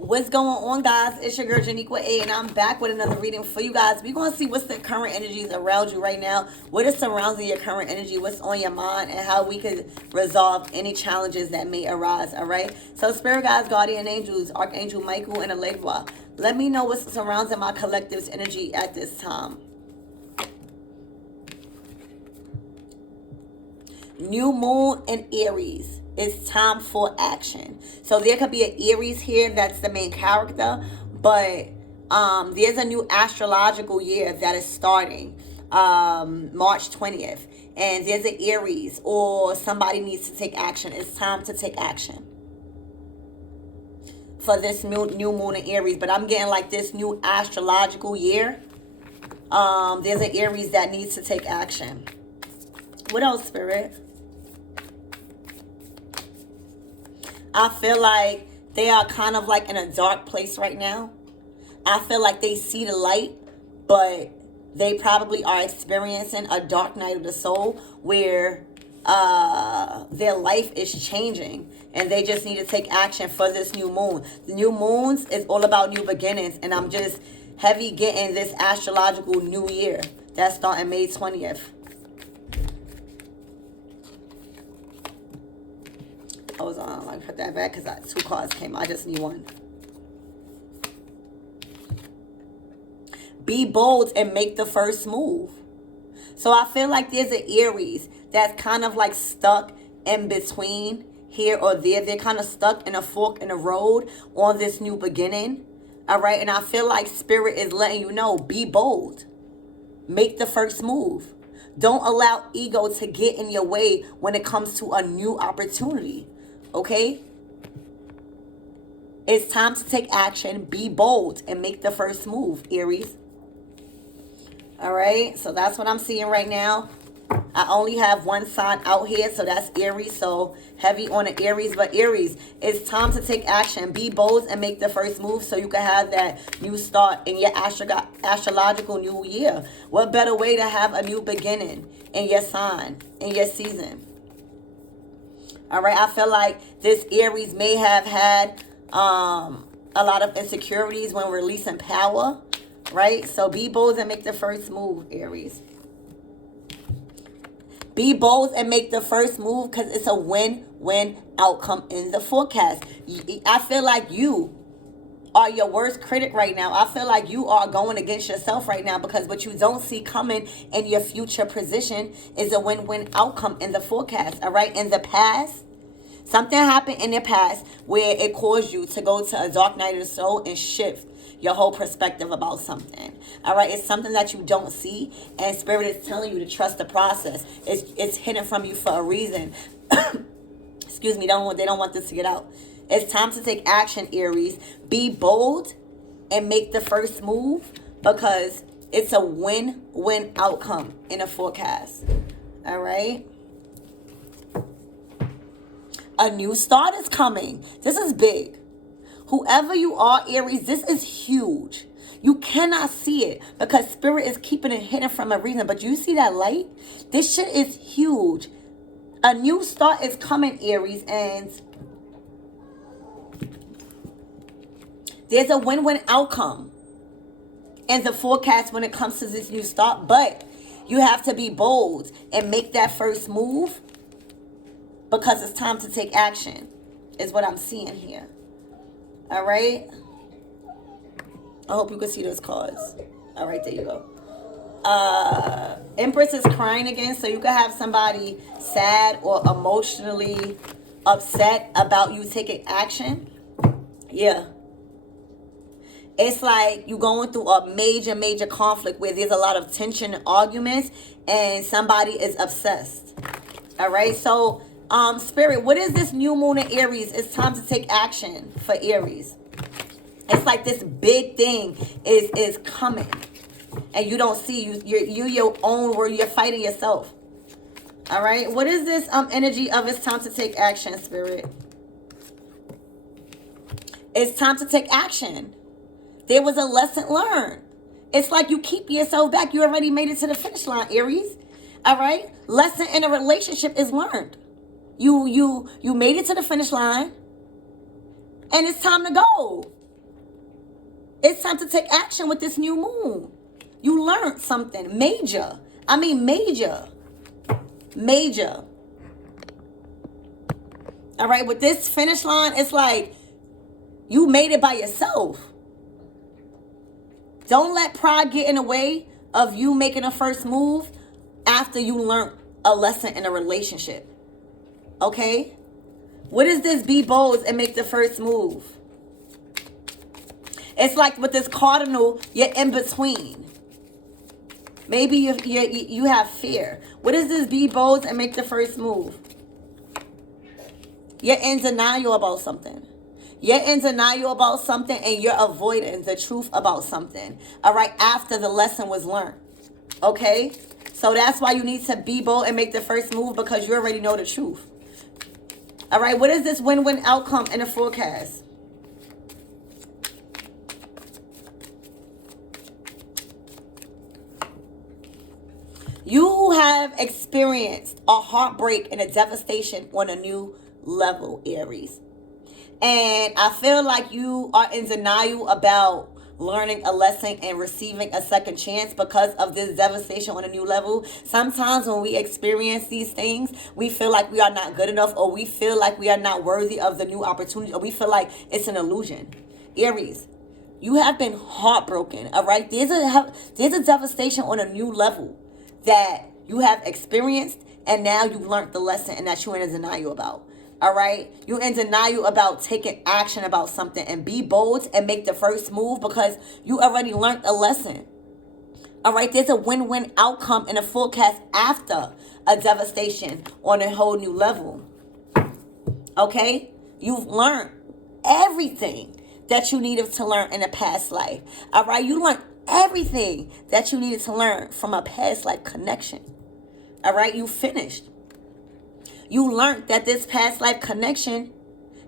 What's going on, guys? It's your girl Janiqua A, and I'm back with another reading for you guys. We're going to see what's the current energies around you right now, what is surrounding your current energy, what's on your mind, and how we could resolve any challenges that may arise, all right? So spirit guides, guardian angels, Archangel Michael, and elegba, let me know what's surrounding my collective's energy at this time. New moon in Aries. It's time for action. So there could be an Aries here that's the main character, but there's a new astrological year that is starting March 20th, and there's an Aries or somebody needs to take action. It's time to take action for this new moon in Aries, but I'm getting like this new astrological year. There's an Aries that needs to take action. What else, Spirit? I feel like they are kind of like in a dark place right now. I feel like they see the light, but they probably are experiencing a dark night of the soul where their life is changing and they just need to take action for this new moon. The new moons is all about new beginnings, and I'm just heavy getting this astrological new year that's starting May 20th. Hold on, let me put that back because two cards came. I just need one. Be bold and make the first move. So I feel like there's an Aries that's kind of like stuck in between here or there. They're kind of stuck in a fork in the road on this new beginning. All right. And I feel like Spirit is letting you know, be bold. Make the first move. Don't allow ego to get in your way when it comes to a new opportunity. Okay? It's time to take action. Be bold and make the first move, Aries. All right? So that's what I'm seeing right now. I only have one sign out here, so that's Aries. So heavy on the Aries. But Aries, it's time to take action. Be bold and make the first move so you can have that new start in your astrological new year. What better way to have a new beginning in your sign, in your season? All right, I feel like this Aries may have had a lot of insecurities when releasing power, right? So be bold and make the first move, Aries. Be bold and make the first move because it's a win-win outcome in the forecast. I feel like you are your worst critic right now. I feel like you are going against yourself right now because what you don't see coming in your future position is a win-win outcome in the forecast, all right? In the past, something happened in the past where it caused you to go to a dark night of the soul and shift your whole perspective about something, all right? It's something that you don't see, and Spirit is telling you to trust the process. It's hidden from you for a reason. Excuse me, they don't want this to get out. It's time to take action, Aries. Be bold and make the first move because it's a win-win outcome in a forecast. All right? A new start is coming. This is big. Whoever you are, Aries, this is huge. You cannot see it because Spirit is keeping it hidden from a reason. But you see that light? This shit is huge. A new start is coming, Aries, and there's a win-win outcome in the forecast when it comes to this new start. But you have to be bold and make that first move because it's time to take action is what I'm seeing here. All right? I hope you can see those cards. All right, there you go. Empress is crying again, so you could have somebody sad or emotionally upset about you taking action. Yeah. It's like you're going through a major conflict where there's a lot of tension and arguments and somebody is obsessed. All right, so Spirit, what is this new moon in Aries? It's time to take action for Aries. It's like this big thing is coming and you don't see. You're your own world. You're fighting yourself. All right, what is this energy of it's time to take action, Spirit? It's time to take action. There was a lesson learned. It's like you keep yourself back. You already made it to the finish line, Aries. All right, lesson in a relationship is learned. You made it to the finish line, and it's time to go. It's time to take action with this new moon. You learned something major. I mean major. Major. All right, with this finish line, it's like you made it by yourself. Don't let pride get in the way of you making a first move after you learned a lesson in a relationship. Okay? What is this? Be bold and make the first move. It's like with this cardinal, you're in between. Maybe you have fear. What is this? Be bold and make the first move. You're in denial about something. You're in denial about something and you're avoiding the truth about something. All right, after the lesson was learned. Okay? So that's why you need to be bold and make the first move, because you already know the truth. All right, what is this win-win outcome in the forecast? You have experienced a heartbreak and a devastation on a new level, Aries. And I feel like you are in denial about learning a lesson and receiving a second chance because of this devastation on a new level. Sometimes when we experience these things, we feel like we are not good enough, or we feel like we are not worthy of the new opportunity, or we feel like it's an illusion. Aries, you have been heartbroken, all right? There's a devastation on a new level that you have experienced, and now you've learned the lesson, and that you're in denial about. All right, you're in denial about taking action about something, and be bold and make the first move because you already learned a lesson. All right, there's a win-win outcome in a forecast after a devastation on a whole new level. Okay, you've learned everything that you needed to learn in a past life. All right, you learned everything that you needed to learn from a past life connection. All right, you finished. You learned that this past life connection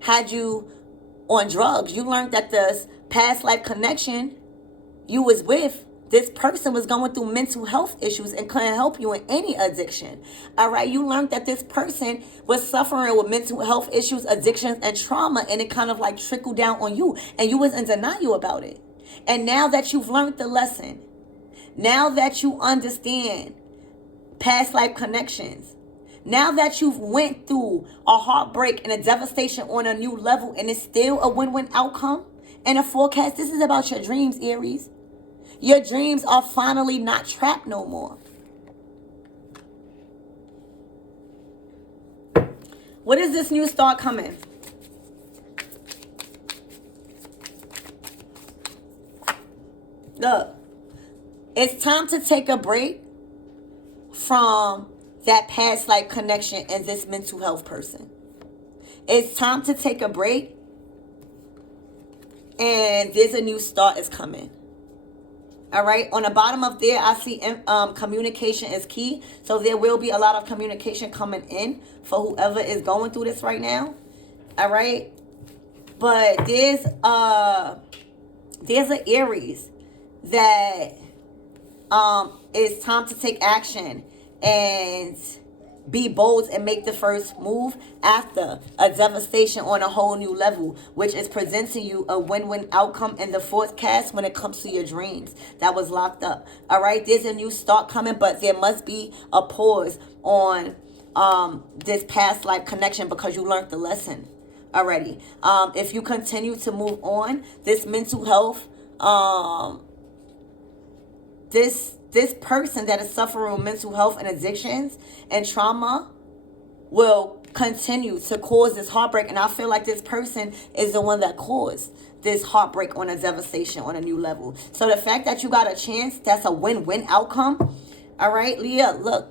had you on drugs. You learned that this past life connection you was with, this person was going through mental health issues and couldn't help you in any addiction. All right, you learned that this person was suffering with mental health issues, addictions, and trauma, and it kind of like trickled down on you, and you was in denial about it. And now that you've learned the lesson, now that you understand past life connections, now that you've went through a heartbreak and a devastation on a new level, and it's still a win-win outcome and a forecast, this is about your dreams, Aries. Your dreams are finally not trapped no more. What is this new start coming? Look, it's time to take a break from that past life connection and this mental health person. It's time to take a break, and there's a new start is coming. All right, on the bottom of there, I see communication is key. So there will be a lot of communication coming in for whoever is going through this right now. All right, but there's an Aries that it's time to take action and be bold and make the first move after a devastation on a whole new level, which is presenting you a win-win outcome in the forecast when it comes to your dreams that was locked up. All right, there's a new start coming, but there must be a pause on this past life connection because you learned the lesson already. If you continue to move on, this mental health, this person that is suffering with mental health and addictions and trauma will continue to cause this heartbreak. And I feel like this person is the one that caused this heartbreak on a devastation on a new level. So the fact that you got a chance, that's a win-win outcome. All right, Leah, look.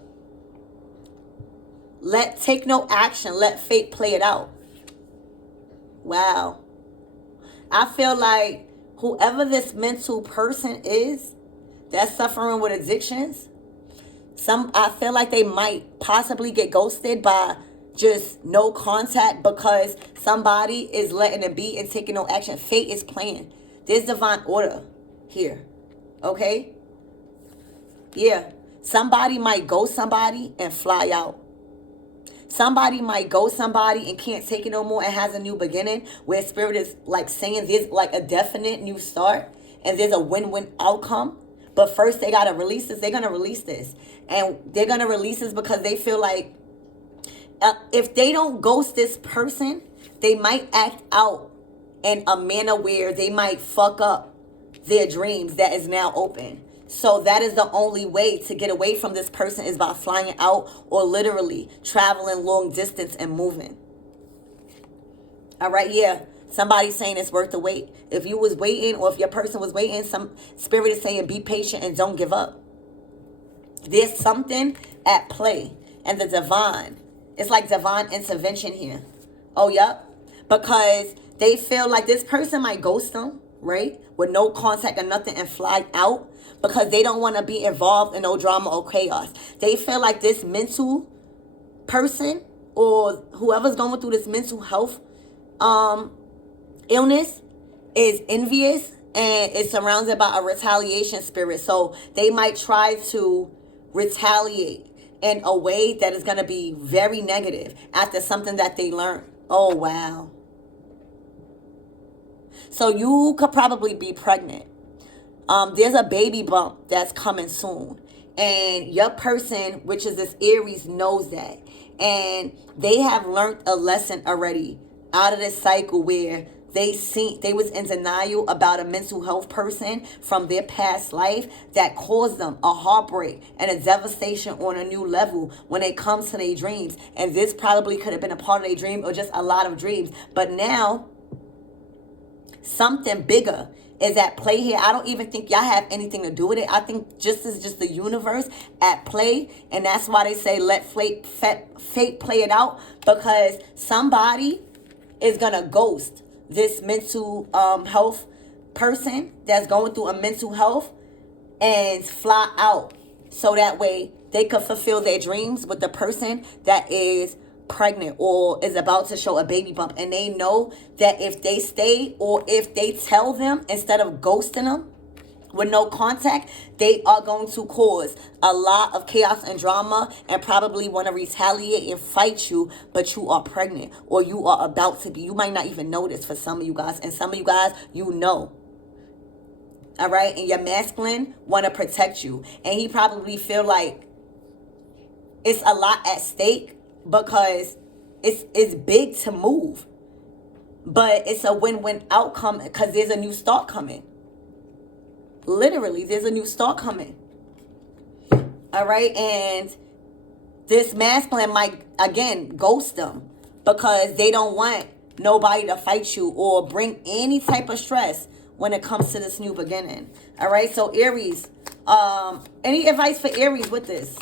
Take no action. Let fate play it out. Wow. I feel like whoever this mental person is that's suffering with addictions, I feel like they might possibly get ghosted by just no contact because somebody is letting it be and taking no action. Fate is playing. There's divine order here. Okay? Yeah. Somebody might ghost somebody and fly out. Somebody might ghost somebody and can't take it no more and has a new beginning, where spirit is like saying there's like a definite new start. and there's a win-win outcome. But first they got to release this. They're going to release this. And they're going to release this because they feel like if they don't ghost this person, they might act out in a manner where they might fuck up their dreams that is now open. So that is the only way to get away from this person, is by flying out or literally traveling long distance and moving. All right, yeah. Somebody's saying it's worth the wait. If you was waiting, or if your person was waiting, some spirit is saying be patient and don't give up. There's something at play. And the divine, it's like divine intervention here. Oh, yep. Because they feel like this person might ghost them, right? With no contact or nothing, and fly out because they don't want to be involved in no drama or chaos. They feel like this mental person, or whoever's going through this mental health illness, is envious and is surrounded by a retaliation spirit. So they might try to retaliate in a way that is going to be very negative after something that they learned. Oh, wow. So you could probably be pregnant. There's a baby bump that's coming soon. And your person, which is this Aries, knows that. And they have learned a lesson already out of this cycle where they was in denial about a mental health person from their past life that caused them a heartbreak and a devastation on a new level when it comes to their dreams. And this probably could have been a part of their dream or just a lot of dreams. But now something bigger is at play here. I don't even think y'all have anything to do with it. I think it's just the universe at play. And that's why they say let fate play it out, because somebody is going to ghost this mental health person that's going through a mental health and fly out so that way they could fulfill their dreams with the person that is pregnant or is about to show a baby bump. And they know that if they stay, or if they tell them instead of ghosting them with no contact, they are going to cause a lot of chaos and drama and probably want to retaliate and fight you, but you are pregnant or you are about to be. You might not even know this for some of you guys, and some of you guys, you know. All right, and your masculine want to protect you, and he probably feel like it's a lot at stake because it's big to move, but it's a win-win outcome because there's a new start coming. Literally, there's a new start coming. All right, and this masculine might again ghost them because they don't want nobody to fight you or bring any type of stress when it comes to this new beginning. All right, so Aries, any advice for Aries with this?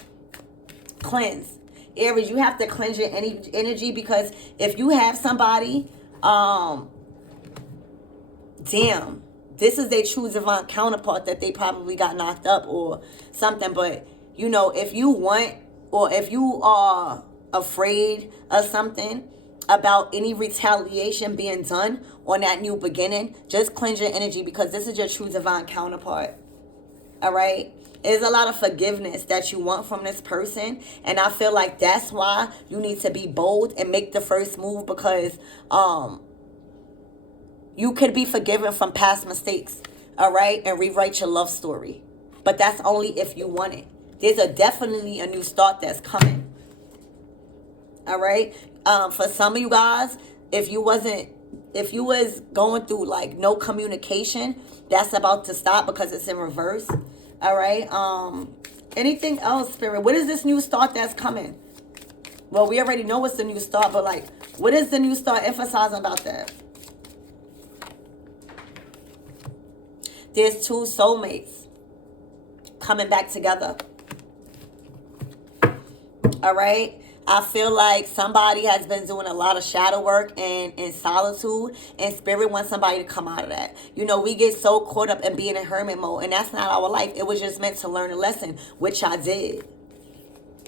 Cleanse. Aries, you have to cleanse your energy, because if you have somebody, damn, this is their true divine counterpart that they probably got knocked up or something. But, you know, if you want, or if you are afraid of something about any retaliation being done on that new beginning, just cleanse your energy, because this is your true divine counterpart. All right? There's a lot of forgiveness that you want from this person. And I feel like that's why you need to be bold and make the first move, because you could be forgiven from past mistakes, all right, and rewrite your love story. But that's only if you want it. There's definitely a new start that's coming, all right? For some of you guys, if you was going through like no communication, that's about to stop because it's in reverse, all right? Anything else, Spirit? What is this new start that's coming? Well, we already know what's the new start, but like, what is the new start emphasizing about that? There's two soulmates coming back together. All right? I feel like somebody has been doing a lot of shadow work and in solitude, and Spirit wants somebody to come out of that. You know, we get so caught up in being in hermit mode, and that's not our life. It was just meant to learn a lesson, which I did.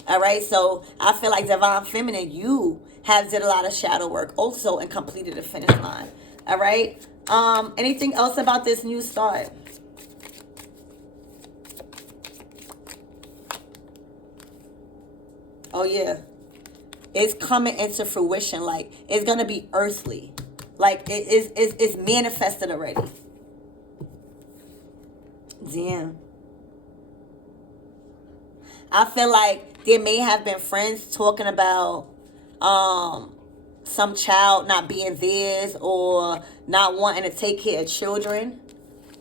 All right? So I feel like Divine Feminine, you have did a lot of shadow work also and completed the finish line. All right? Anything else about this new start? Oh, yeah. It's coming into fruition. Like, it's going to be earthly. Like, it's manifested already. Damn. I feel like there may have been friends talking about some child not being theirs or not wanting to take care of children.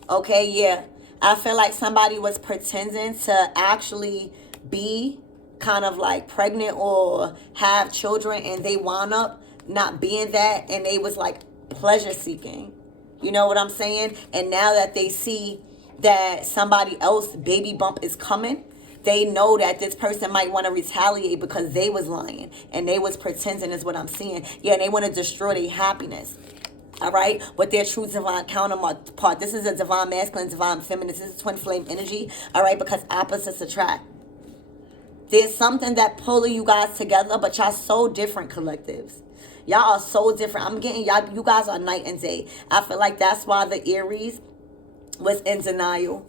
Okay, yeah. I feel like somebody was pretending to actually be kind of like pregnant or have children, and they wound up not being that, and they was like pleasure seeking. You know what I'm saying? And now that they see that somebody else baby bump is coming, they know that this person might want to retaliate because they was lying and they was pretending, is what I'm seeing. Yeah, and they want to destroy their happiness. All right, with their true divine counterpart. This is a divine masculine, divine feminine. This is twin flame energy. All right, because opposites attract. There's something that pulling you guys together, but y'all so different, collectives. Y'all are so different. I'm getting y'all. You guys are night and day. I feel like that's why the Aries was in denial.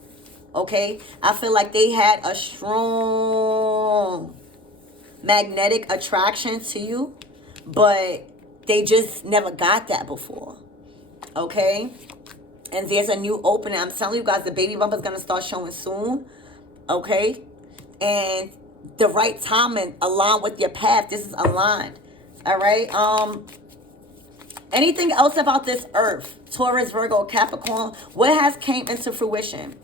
Okay, I feel like they had a strong magnetic attraction to you, but they just never got that before. Okay, and there's a new opening. I'm telling you guys, the baby bump is gonna start showing soon. Okay, and the right timing aligned with your path. This is aligned. All right. Anything else about this earth, Taurus, Virgo, Capricorn, what has came into fruition?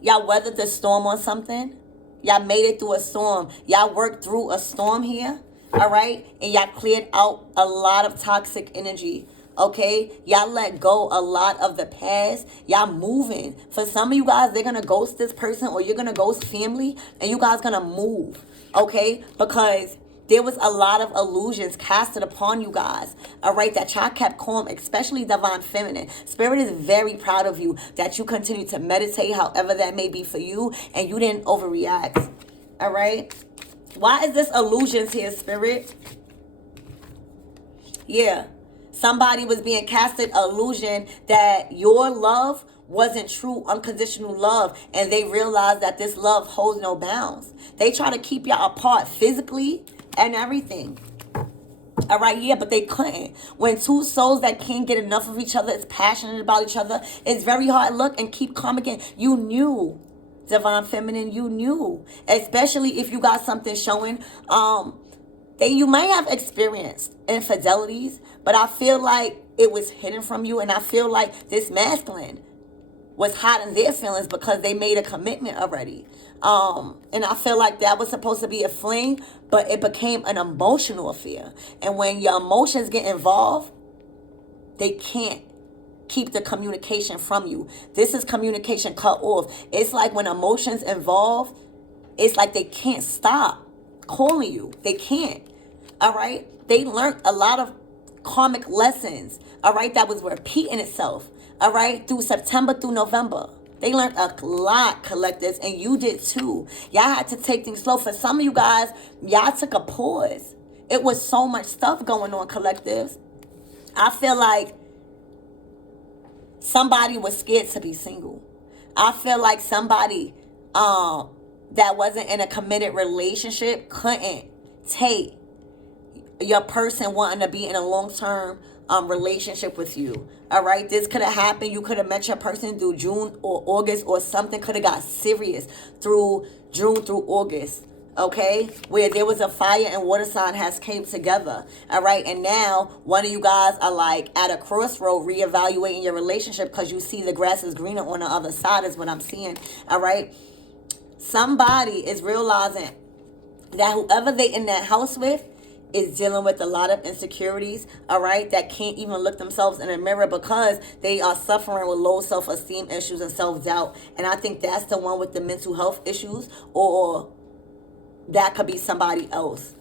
Y'all weathered the storm on something. Y'all made it through a storm. Y'all worked through a storm here. All right. And y'all cleared out a lot of toxic energy. Okay. Y'all let go a lot of the past. Y'all moving. For some of you guys, they're going to ghost this person, or you're going to ghost family, and you guys going to move. Okay. Because there was a lot of illusions casted upon you guys, all right, that y'all kept calm, especially divine feminine. Spirit is very proud of you that you continue to meditate, however that may be for you, and you didn't overreact, all right? Why is this illusions here, Spirit? Yeah, somebody was being casted illusion that your love wasn't true unconditional love, and they realized that this love holds no bounds. They try to keep y'all apart physically and everything. All right, yeah, but they couldn't. When two souls that can't get enough of each other is passionate about each other, it's very hard. Look, and keep calm again. You knew, divine feminine, you knew. Especially if you got something showing that you might have experienced infidelities, but I feel like it was hidden from you, and I feel like this masculine was hiding their feelings because they made a commitment already. And I feel like that was supposed to be a fling, but it became an emotional affair. And when your emotions get involved, they can't keep the communication from you. This is communication cut off. It's like when emotions involve, it's like they can't stop calling you. They can't. All right? They learned a lot of karmic lessons, all right, that was repeating itself, all right, through September through November. They learned a lot, collectives, and you did too. Y'all had to take things slow. For some of you guys, y'all took a pause. It was so much stuff going on, collectives. I feel like somebody was scared to be single. I feel like somebody that wasn't in a committed relationship couldn't take your person wanting to be in a long-term relationship with you. All right, this could have happened. You could have met your person through June or August, or something could have got serious through June through August. Okay, where there was a fire and water sign has came together. All right, and now one of you guys are like at a crossroad, reevaluating your relationship because you see the grass is greener on the other side, is what I'm seeing. All right, somebody is realizing that whoever they in that house with is dealing with a lot of insecurities, all right, that can't even look themselves in a mirror because they are suffering with low self-esteem issues and self-doubt. And I think that's the one with the mental health issues, or that could be somebody else.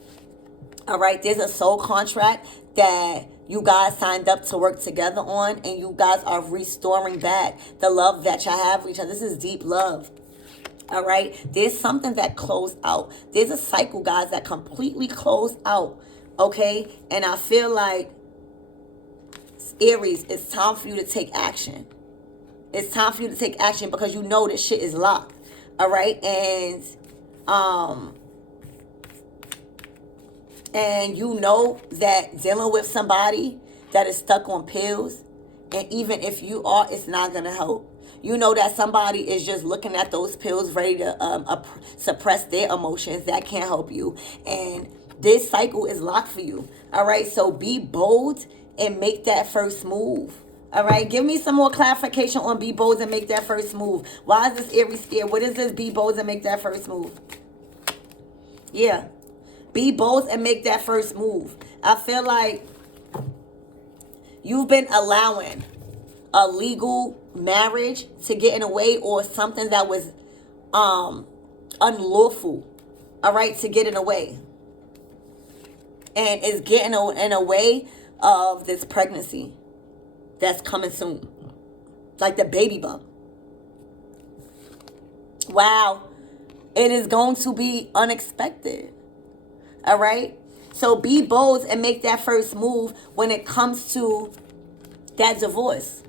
All right, there's a soul contract that you guys signed up to work together on, and you guys are restoring back the love that y'all have for each other. This is deep love. All right, there's something that closed out. There's a cycle, guys, that completely closed out. Okay, and I feel like, Aries, it's time for you to take action. It's time for you to take action because you know this shit is locked. All right, and you know that dealing with somebody that is stuck on pills And even if you are, it's not going to help. You know that somebody is just looking at those pills ready to suppress their emotions. That can't help you. And this cycle is locked for you. All right, so be bold and make that first move. All right, give me some more clarification on be bold and make that first move. Why is this Aries scared? What is this be bold and make that first move? Yeah, be bold and make that first move. I feel like you've been allowing a legal marriage to get in the way, or something that was unlawful, all right, to get in the way. And it's getting in a way of this pregnancy that's coming soon. Like the baby bump. Wow. It is going to be unexpected. All right? So be bold and make that first move when it comes to that divorce.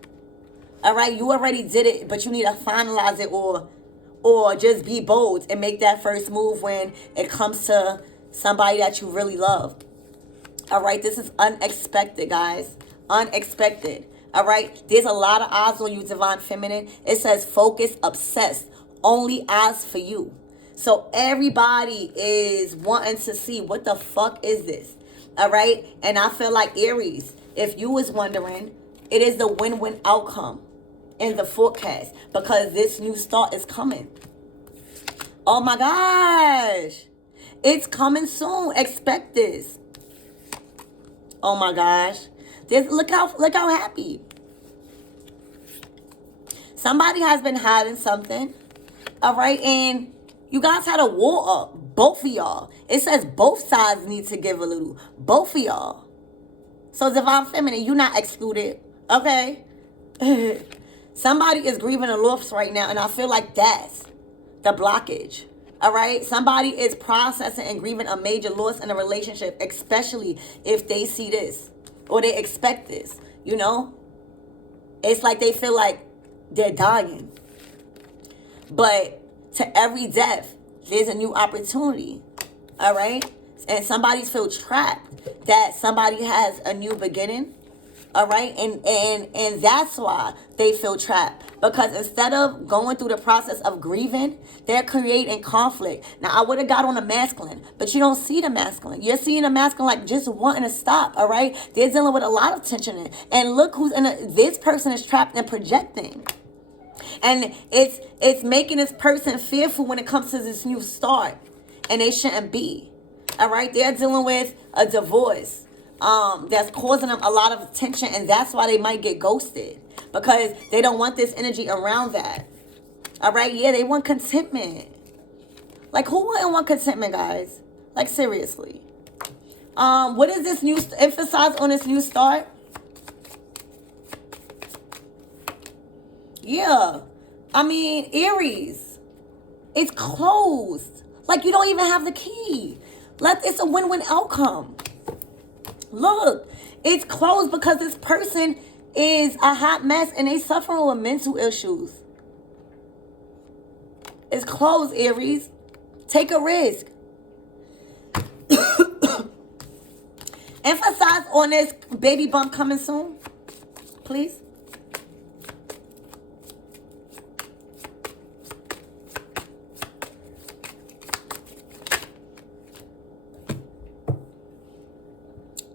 All right? You already did it, but you need to finalize it, or just be bold and make that first move when it comes to somebody that you really love. All right? This is unexpected, guys. Unexpected. All right? There's a lot of eyes on you, Divine Feminine. It says focus, obsessed. Only eyes for you. So everybody is wanting to see what the fuck is this. All right? And I feel like Aries, if you was wondering, it is the win-win outcome in the forecast, because this new start is coming. Oh my gosh. It's coming soon. Expect this. Oh my gosh. Look how happy. Somebody has been hiding something. All right, and you guys had a war up, both of y'all. It says both sides need to give a little, both of y'all. So Divine Feminine, you're not excluded, okay? Somebody is grieving a loss right now, and I feel like that's the blockage, all right? Somebody is processing and grieving a major loss in a relationship, especially if they see this or they expect this, you know? It's like they feel like they're dying. But to every death, there's a new opportunity, all right? And somebody's feel trapped, that somebody has a new beginning, all right? And that's why they feel trapped. Because instead of going through the process of grieving, they're creating conflict. Now, I would have got on the masculine, but you don't see the masculine. You're seeing the masculine like just wanting to stop, all right? They're dealing with a lot of tension. And look who's this person is trapped and projecting. And it's making this person fearful when it comes to this new start. And they shouldn't be. All right? They're dealing with a divorce that's causing them a lot of tension. And that's why they might get ghosted. Because they don't want this energy around that. All right? Yeah, they want contentment. Like, who wouldn't want contentment, guys? Like, seriously. What is this new, emphasize on this new start? Yeah. I mean, Aries, it's closed. Like, you don't even have the key. It's a win-win outcome. Look, it's closed because this person is a hot mess and they suffering with mental issues. It's closed, Aries. Take a risk. Emphasize on this baby bump coming soon, please.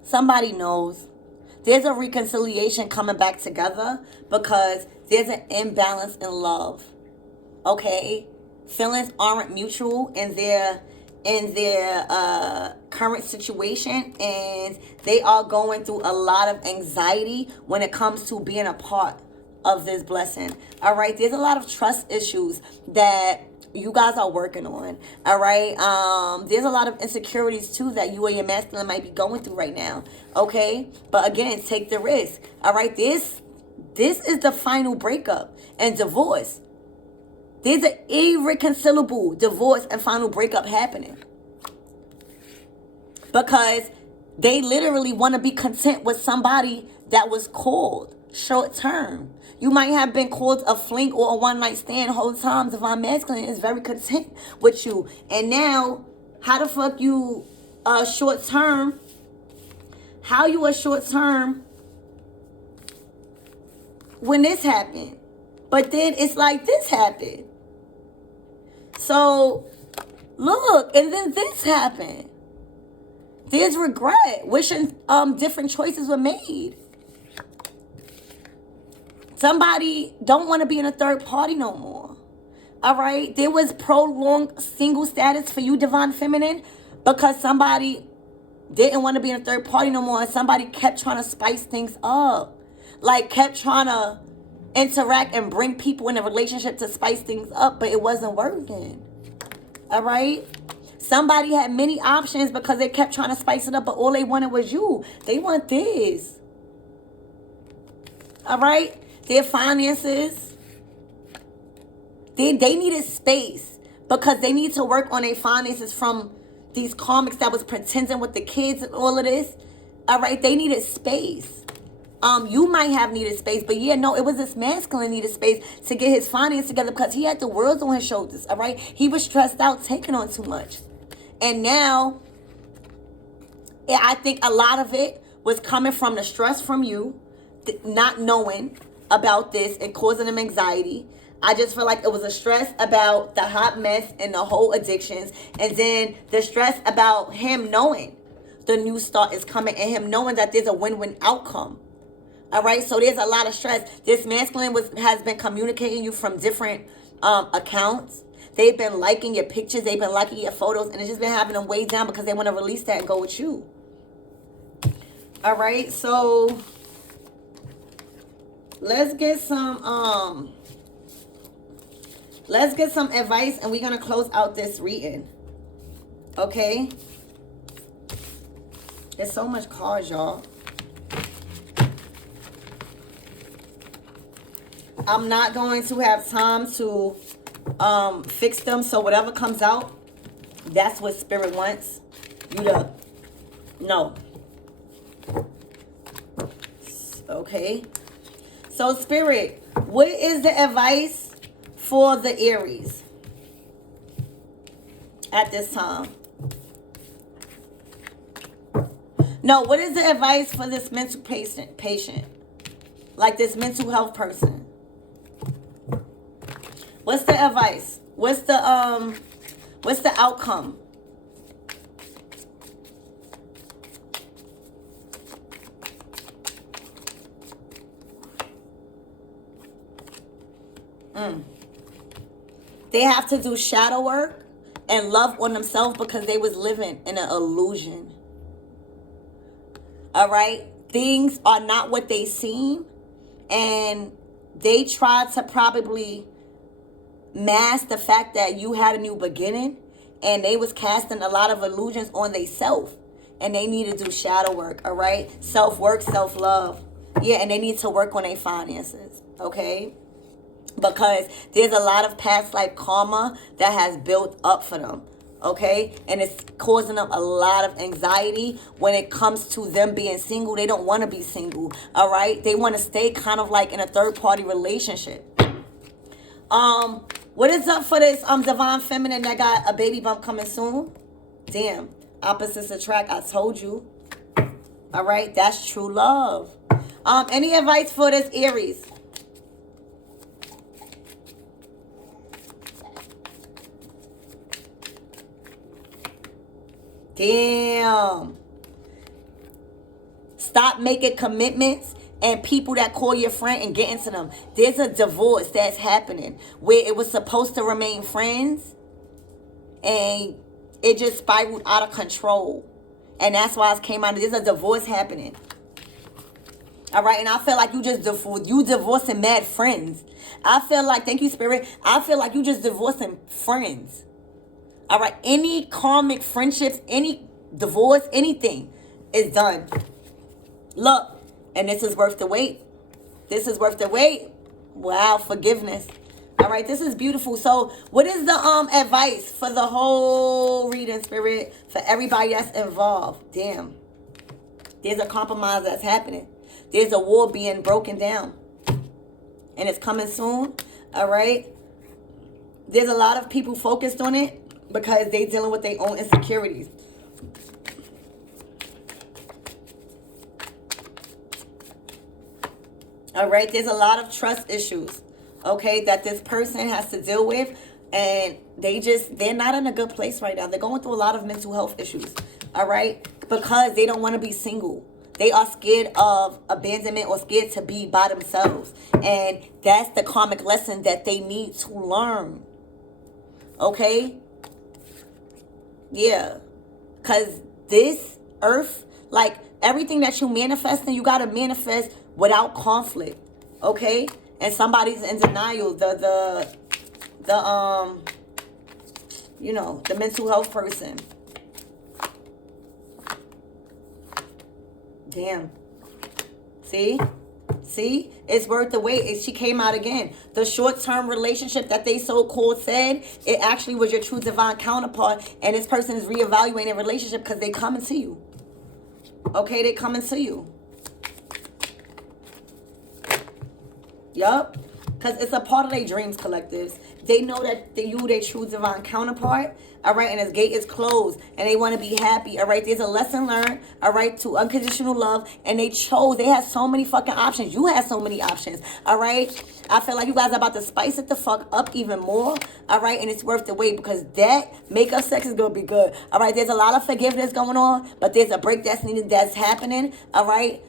Somebody knows. There's a reconciliation coming back together because there's an imbalance in love. Okay? Feelings aren't mutual in their current situation, and they are going through a lot of anxiety when it comes to being a part of this blessing. All right? There's a lot of trust issues that you guys are working on. All right? There's a lot of insecurities too that you or your masculine might be going through right now. Okay? But again, take the risk. All right? This is the final breakup and divorce. There's an irreconcilable divorce and final breakup happening. Because they literally want to be content with somebody that was called short term. You might have been called a fling or a one-night stand whole time. Divine Masculine is very content with you. And now, how the fuck you short term? How you a short term when this happened. But then it's like this happened. So, look, and then this happened. There's regret, wishing different choices were made. Somebody don't want to be in a third party no more. All right? There was prolonged single status for you, Divine Feminine, because somebody didn't want to be in a third party no more. And somebody kept trying to spice things up. Like, kept trying to interact and bring people in a relationship to spice things up, but it wasn't working. All right? Somebody had many options because they kept trying to spice it up, but all they wanted was you. They want this. All right? Their finances. They needed space because they need to work on their finances from these karmics that was pretending with the kids and all of this. All right? They needed space. You might have needed space, but yeah, no, it was this masculine needed space to get his finances together because he had the world on his shoulders, all right? He was stressed out, taking on too much. And now, I think a lot of it was coming from the stress from you, not knowing about this and causing him anxiety. I just feel like it was a stress about the hot mess and the whole addictions, and then the stress about him knowing the new start is coming and him knowing that there's a win-win outcome. All right, so there's a lot of stress. This masculine has been communicating you from different accounts. They've been liking your pictures. They've been liking your photos. And it's just been having them way down because they want to release that and go with you. All right, so let's get some advice, and we're going to close out this reading. Okay? There's so much cards, y'all. I'm not going to have time to fix them. So whatever comes out, that's what Spirit wants you to know. Okay. So Spirit, what is the advice for the Aries at this time? No, what is the advice for this mental patient? Like this mental health person? What's the advice? What's the outcome? They have to do shadow work and love on themselves because they was living in an illusion. All right? Things are not what they seem, and they tried to probably mask the fact that you had a new beginning, and they was casting a lot of illusions on themselves, and they need to do shadow work. All right, self-work, self-love. Yeah, and they need to work on their finances. Okay, because there's a lot of past life karma that has built up for them. Okay, and it's causing them a lot of anxiety when it comes to them being single. They don't want to be single. All right, they want to stay kind of like in a third-party relationship. What is up for this Divine Feminine that got a baby bump coming soon? Damn, opposites attract. I told you. All right, that's true love. Any advice for this Aries? Damn. Stop making commitments and people that call your friend and get into them. There's a divorce that's happening where it was supposed to remain friends and it just spiraled out of control. And that's why it came out. There's a divorce happening. All right, and I feel like you divorcing mad friends. I feel like, thank you, Spirit. I feel like you just divorcing friends. All right, any karmic friendships, any divorce, anything is done. Look. And this is worth the wait. This is worth the wait. Wow, forgiveness. All right, this is beautiful. So what is the advice for the whole reading, Spirit, for everybody that's involved? Damn. There's a compromise that's happening. There's a war being broken down. And it's coming soon. All right. There's a lot of people focused on it because they're dealing with their own insecurities. All right, there's a lot of trust issues, okay, that this person has to deal with, and they're not in a good place right now. They're going through a lot of mental health issues, all right, because they don't want to be single. They are scared of abandonment or scared to be by themselves, and that's the karmic lesson that they need to learn, okay? Yeah, because this earth, like everything that you manifesting, you got to manifest without conflict, okay? And somebody's in denial. You know, the mental health person. Damn. See? See? It's worth the wait. She came out again. The short-term relationship that they so-called said, it actually was your true divine counterpart, and this person is reevaluating a relationship because they coming to you. Okay, they coming to you. Yup. Because it's a part of their dreams, collectives. They know that you, their true divine counterpart, all right, and this gate is closed, and they want to be happy, all right? There's a lesson learned, all right, to unconditional love, and they have so many fucking options. You have so many options, all right? I feel like you guys are about to spice it the fuck up even more, all right? And it's worth the wait, because that makeup sex is going to be good, all right? There's a lot of forgiveness going on, but there's a break that's needed that's happening, all right?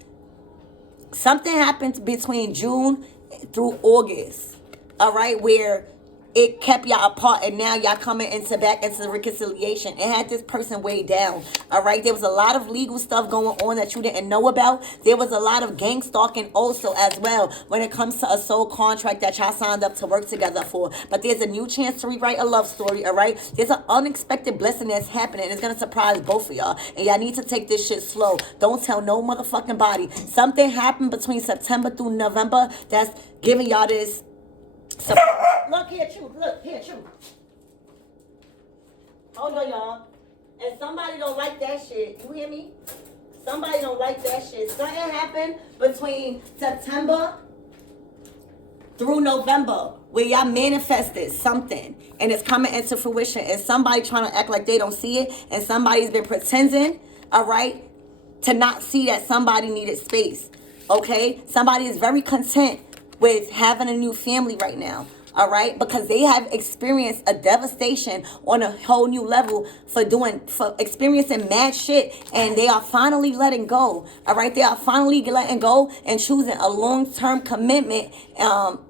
Something happened between June through August, all right, where it kept y'all apart, and now y'all coming back into reconciliation. It had this person way down, all right? There was a lot of legal stuff going on that you didn't know about. There was a lot of gang stalking also as well when it comes to a soul contract that y'all signed up to work together for. But there's a new chance to rewrite a love story, all right? There's an unexpected blessing that's happening. It's going to surprise both of y'all, and y'all need to take this shit slow. Don't tell no motherfucking body. Something happened between September through November that's giving y'all this. So, look here, chew. Look here, chew. Hold on, y'all. And somebody don't like that shit. You hear me? Somebody don't like that shit. Something happened between September through November where y'all manifested something, and it's coming into fruition. And somebody trying to act like they don't see it, and somebody's been pretending, all right, to not see that somebody needed space. Okay? Somebody is very content with having a new family right now, all right? Because they have experienced a devastation on a whole new level for experiencing mad shit, and they are finally letting go, all right? They are finally letting go and choosing a long-term commitment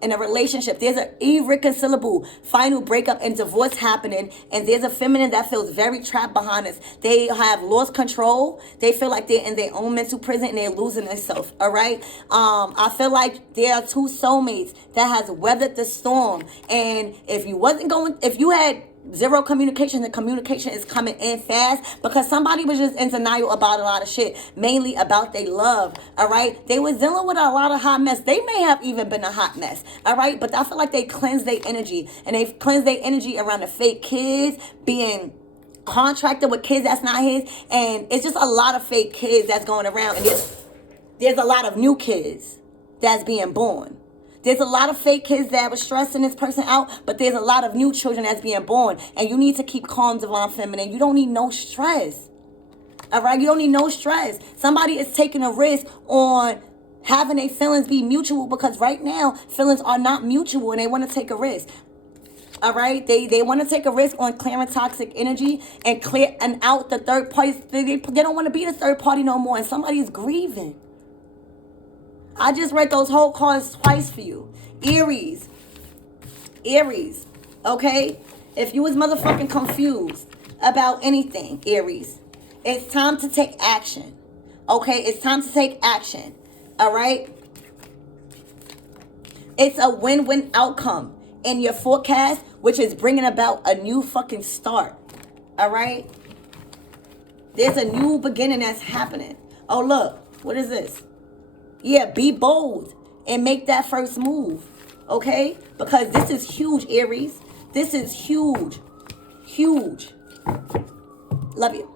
in a relationship. There's an irreconcilable final breakup and divorce happening, and there's a feminine that feels very trapped behind this. They have lost control. They feel like they're in their own mental prison, and they're losing themselves, all right? I feel like there are two soulmates that has weathered the storm, and if you had zero communication, the communication is coming in fast because somebody was just in denial about a lot of shit, mainly about their love, all right? They was dealing with a lot of hot mess. They may have even been a hot mess, all right? But I feel like they cleansed their energy, and they cleansed their energy around the fake kids, being contracted with kids that's not his, and it's just a lot of fake kids that's going around, and there's a lot of new kids that's being born. There's a lot of fake kids that was stressing this person out, but there's a lot of new children that's being born. And you need to keep calm, divine feminine. You don't need no stress. All right? You don't need no stress. Somebody is taking a risk on having their feelings be mutual, because right now, feelings are not mutual, and they want to take a risk. All right? They want to take a risk on clearing toxic energy and clear and out the third party. They don't want to be the third party no more, and somebody is grieving. I just read those whole cards twice for you. Aries, okay? If you was motherfucking confused about anything, Aries, it's time to take action, okay? It's time to take action, all right? It's a win-win outcome in your forecast, which is bringing about a new fucking start, all right? There's a new beginning that's happening. Oh, look, what is this? Yeah, be bold and make that first move, okay? Because this is huge, Aries. This is huge. Huge. Love you.